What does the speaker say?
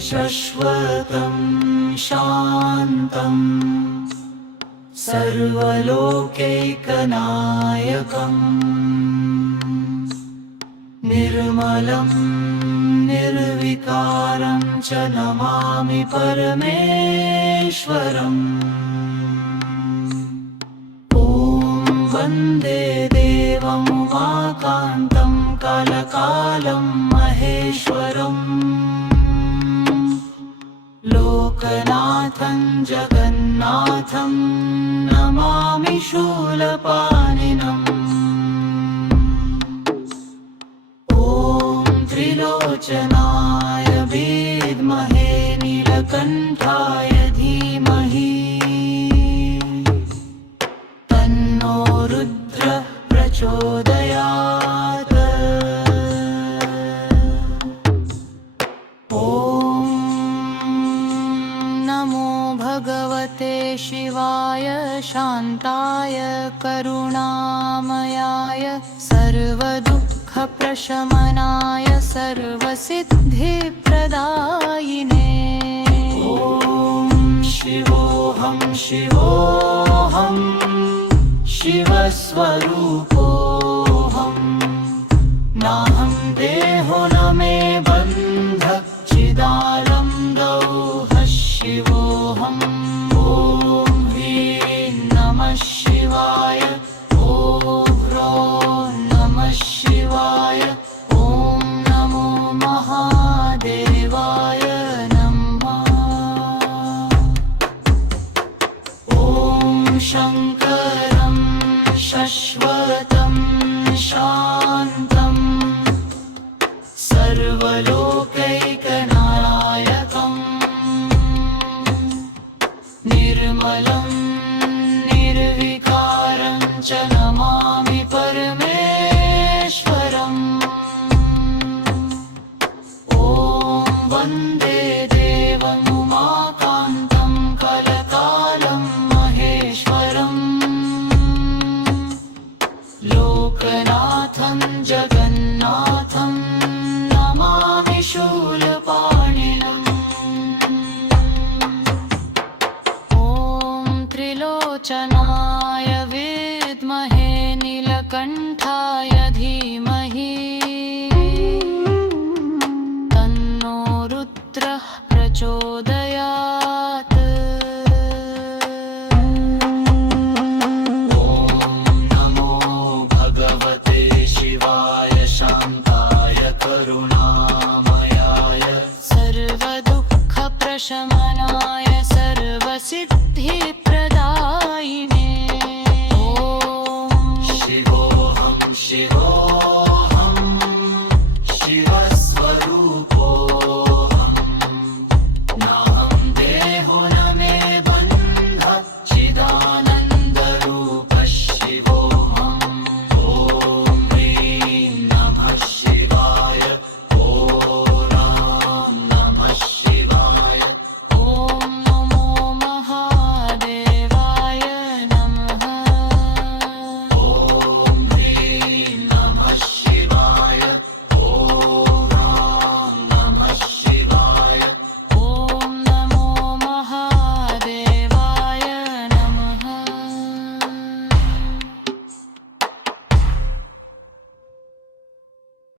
शश्वतं शान्तम् सर्वलोकैकनायकम् निर्मलं निर्विकारं च नमामि परमेश्वरम्। ॐ वन्दे देवमुमाकान्तं कालकालं महेश्वरम् लोकनाथं जगन्नाथं नमामि शूलपाणिनम्। ॐ त्रिलोचनाय विद्महे नीलकण्ठाय धीमहि तन्नो रुद्रः प्रचोदयात्। ॐ नमो भगवते शिवाय शान्ताय करुणामयाय सर्वदुःखप्रशमनाय सर्वसिद्धिप्रदायिने। ॐ शिवोऽहं शिवोऽहं शिवस्वरूपोऽहं नाहं देहो न मे बन्धः चिदानन्दौ शिवोऽहं। ॐ ह्रीं नमः शिवाय, ॐ ह्रौं नमः शिवाय, ॐ नमो महादेवाय नमः। ॐ शङ्करं शश्वतं शान्तम् सर्वलोकैकनायकम् निर्मलं निर्विकारं च नमामि परमेश्वरम्। ॐ वन्दे देवमुमाकान्तं कलकालं महेश्वरम् लोकनाथं जगन्नाथं नमामि शूलपाणिनम्। ॐ त्रिलोचनाय विद्महे नीलकण्ठाय धीमहि तन्नो रुद्रः प्रचोदयात्। ॐ नमो भगवते शिवाय शान्ताय करुणामयाय सर्वदुःखप्रशमनाय सर्वसिद्धिप्रदायिने। ॐ शिवोऽहं शिवोऽहं